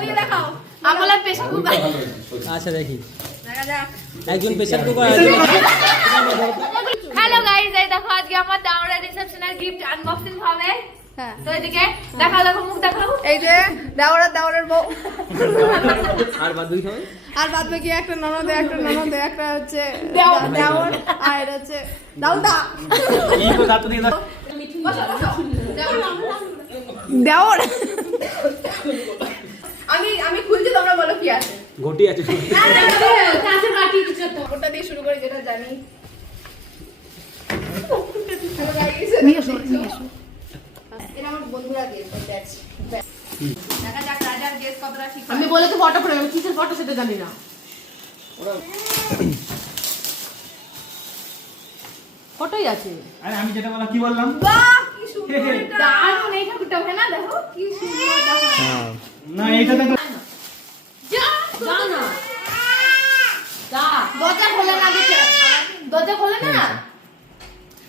বলিয়ে দেখাও আমলা pressure cooker. আচ্ছা দেখি দেখা যাক একজন প্রেসার কুকার আছে। হ্যালো গাইস, এই দেখো আজকে আমার দাওরা রিসেপশনের গিফট আনবক্সিং হবে। হ্যাঁ তো এদিকে দেখাও, দেখো মুখ দেখাও। এই যে দাওরার বউ আর বাদ দুই খাবে আর বাদ বাকি একটা ননদ একটা হচ্ছে দেওর আর এটা হচ্ছে দাউদা এই তো দাঁত দিয়ে দাও। দেওর। আমি খুলছি, তোমরা বলো কি আছে। ঘটি আছে কাছে বাকি কিছু তো ওটা দিয়ে শুরু করে যেটা জানি। এটা আমার বন্ধুরা গেছে ব্যাচ। দেখা যাক রাজার গেস কতটা ঠিক। আমি বলে তো ফটো করে, আমি কিসের ফটো সেটা জানি না। ফটোই আছে। আরে আমি যেটা বললাম কি বললাম? বাহ কি সুন্দর এটা। দারুণ এই ঠাকুরটা হয় না, দেখো কি সুন্দর দেখা। না এইটা দেখো। যা না যা দরজা খোলে না, দেখে দরজা খোলে না।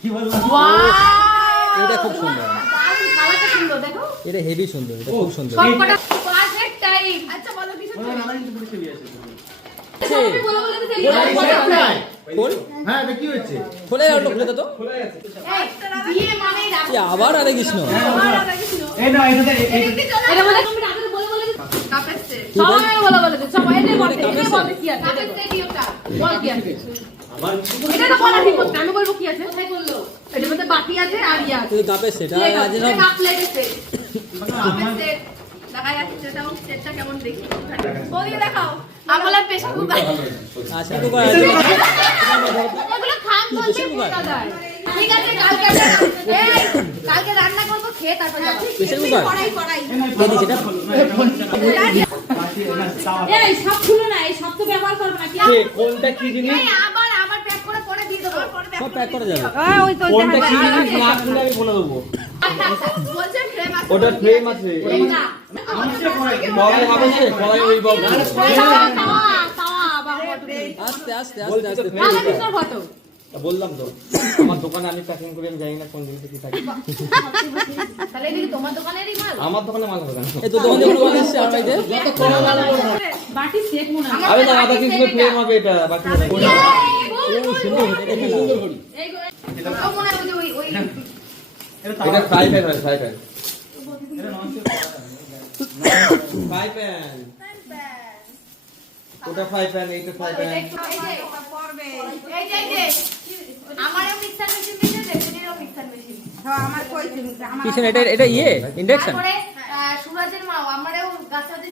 কি বললাম? ওয়াও এটা খুব সুন্দর। দারুণ, কালারটা সুন্দর দেখো। এটা হেভি সুন্দর, এটা খুব সুন্দর। সবকটা পারফেক্ট টাইম। আচ্ছা বলো কিছু বলো না, আমার কিন্তু পুরো ছবি আছে। বলো বলো তো দেখি। খোল। হ্যাঁ এটা কি হচ্ছে? খোলে দাও, খুলে দাও তো। এই বিয়ে মানেই রাখো। কি আবার আরে কৃষ্ণ? আবার রাখিছিল। এই না এটা এটা বলে তুমি রাখো, বলে কাপের সেট। কি বল? সবাই বলে সবাই এটা বলে কাপের এটা বলে কি আছে কাপের সেট ইওটা। বল কি আছে আবার এটা তো বলা ঠিক হচ্ছে, আমি বলবো কি আছে। কোথায় বললো? এটার মধ্যে বাটি আছে আর ইয়া আছে। তুই কাপের সেটা আজ না। কাপ প্লেটের সেট। কাপের সেট। দেখা যাচ্ছে সেটাও সেটটা কেমন দেখি। বলিয়ে দেখাও আমলা প্রেসার কুকার। আচ্ছা কুকার আছে। এগুলো খান বলতে কুকার। কোথা দেয়। ঠিক আছে কালকে রান্না করব, খেয়ে তারপর যাব। Pressure cooker. কড়াই কে দিছে এটা? এই সব খুলে না, এই সব তো ব্যবহার করবে না কি কে কোনটা কি জিনিস? এই আবার আমার প্যাক করে পরে দিয়ে দেবো। সব প্যাক করা যাবে। ওই তো কোনটা কি জিনিস না খুলে আমি বলে দেবো। বলছে ফ্রেম আছে। ওটা ফ্রেম আছে। এই না কড়াই হবে সে কড়াই ওই বল। তাওয়া বা আস্তে আস্তে আস্তে আস্তে। আগে কিসের ফটো বললাম তো আমার দোকানে আমি প্যাকিং করি, আমি জানি না কোন জিনিস কি থাকে। তাহলে দেখি তোমার দোকানেরই মাল। আমার দোকানে মাল হবে না। এই তো দোকানে কোনো মাল এসেছে আমার কাছে। যত কড়া মাল বাটি সেট মনে হয়। আরে না আদা কিছু ফ্রেম হবে এটা বাকি না। ও সুন্দর, এটা কি সুন্দর ঘড়ি। ও মনে হয় ওই এটা ফ্রাই প্যান হয়, ফ্রাই প্যান। Fry pan. ওটা ফ্রাই প্যান, এইটা ফ্রাই প্যান। আমারও মিক্সার মেশিন দিয়েছে, দেশেরও মিক্সার মেশিন। কিসের এটা ইয়ে ইন্ডাকশন? তারপরে সুরাজের মা আমারও গাছ